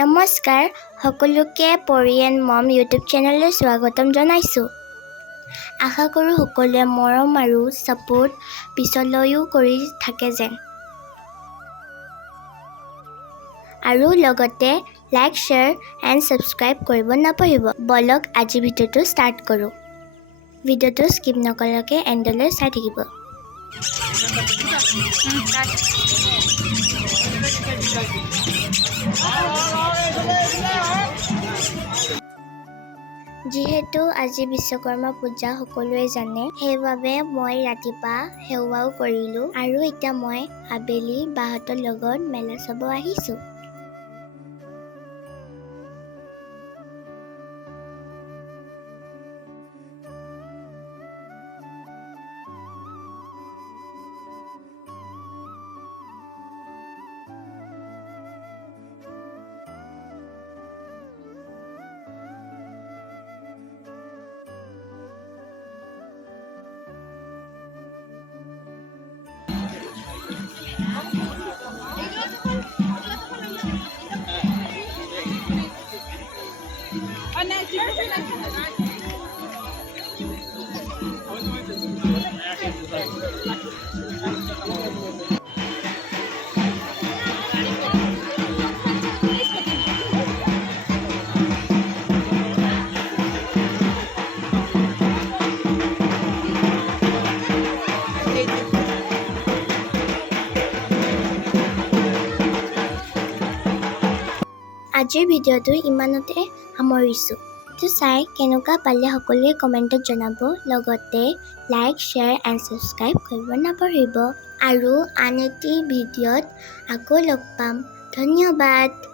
নমস্কাৰ সকলোকে পৰি এণ্ড মম ইউটিউব চেনেললৈ স্বাগতম জনাইছোঁ। আশা কৰোঁ সকলোৱে মৰম আৰু ছাপোৰ্ট পিছলৈও কৰি থাকে যেন। আৰু লগতে লাইক শ্বেয়াৰ এণ্ড ছাবস্ক্ৰাইব কৰিব নাপাহৰিব বলক আজি ভিডিঅ'টো ষ্টাৰ্ট কৰোঁ। ভিডিঅ'টো স্কিপ নকৰাকৈ এণ্ডলৈ চাই থাকিব। যিহেতু আজি বিশ্বকৰ্মা পূজা সকলোৱে জানে সেইবাবে মই ৰাতিপুৱা সেৱাও কৰিলোঁ আৰু এতিয়া মই আবেলি বাহঁতৰ লগত মেলা চাব আহিছোঁ। আজিৰ ভিডিঅ'টো ইমানতে সামৰিছোঁ। এইটো চাই কেনেকুৱা পালে সকলোৱে কমেণ্টত জনাব। লগতে লাইক, শ্বেয়াৰ এণ্ড ছাবস্ক্ৰাইব কৰিব নাপাহৰিব। আৰু আন এটি ভিডিঅ'ত আকৌ লগ পাম। ধন্যবাদ।